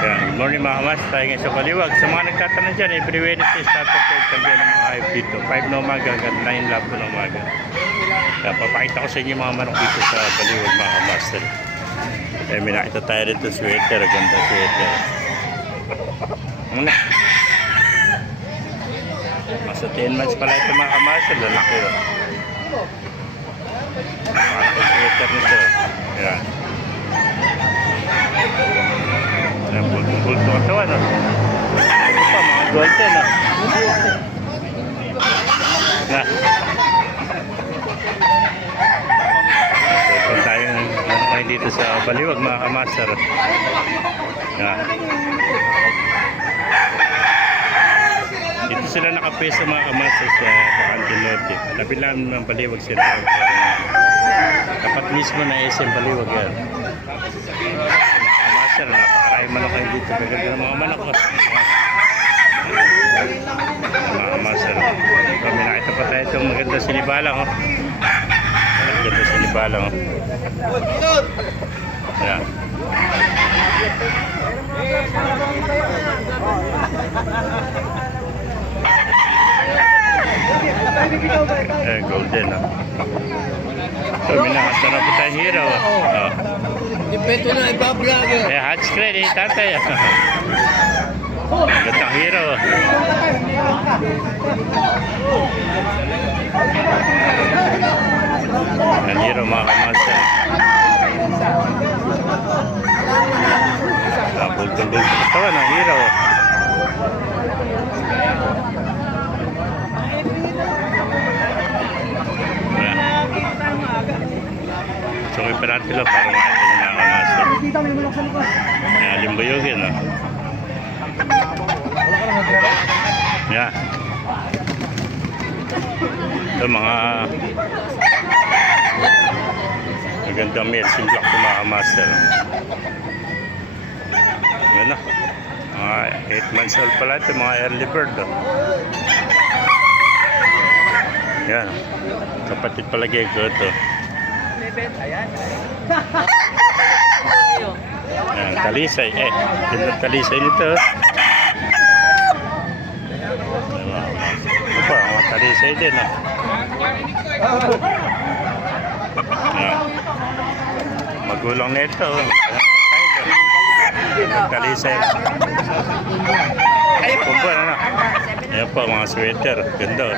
Yan, good morning mga kamas, tayo ngayon sa Baliwag. Sa mga nagtatanong dyan, every Wednesday, Saturday, kambiyan ng mga hayop dito. 5 na umaga hanggang 9 labo na umaga. Kaya papakita ko sa inyo mga manok dito sa Baliwag mga kamas. Kaya may nakita tayo rito sweater, ganda sweater. Ano na? Masa 10 months pala ito mga kamas, lalaki yun. Ang sweater nito. Yan. Yan, bulto katawan, no? Ito pa, mga golden, no? Na. So, tayo kayo dito sa Baliwag, mga kamaster. Yan. Dito sila nakapeso mga kamaster sa Bakante Norte. Labi lang ng Baliwag sila. Dapat mismo na SM Baliwag yan. Napakaraming manok kayo dito. Maganda ng mga manok. Mga master. May nakita pa tayo itong maganda sinibalang. Maganda sinibalang. Ayan. Golden. So, may nakita na po tayo hero. Depende na iba-vlog. Hot screen eh, tatay. Gandang hero. Yan hero mga kamaster. Bultong-bultong ito na hero. So may paratilo parang makita nyo mga kamaster. Yan, limbayogin, no? Yan. Ito mga magandang medicine block ito mga kamaster. Yan na. Mga 8 months old pala ito, mga early bird. Yan. Kapatid palagi ko ito. Ayan, talisay. Ganda talisay nito. Ito pa, mga talisay din. Magulang na ito. Talisay. Ito po, ano? Ayan po, mga sweater. Ganda.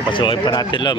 Pasukin pa natin lang,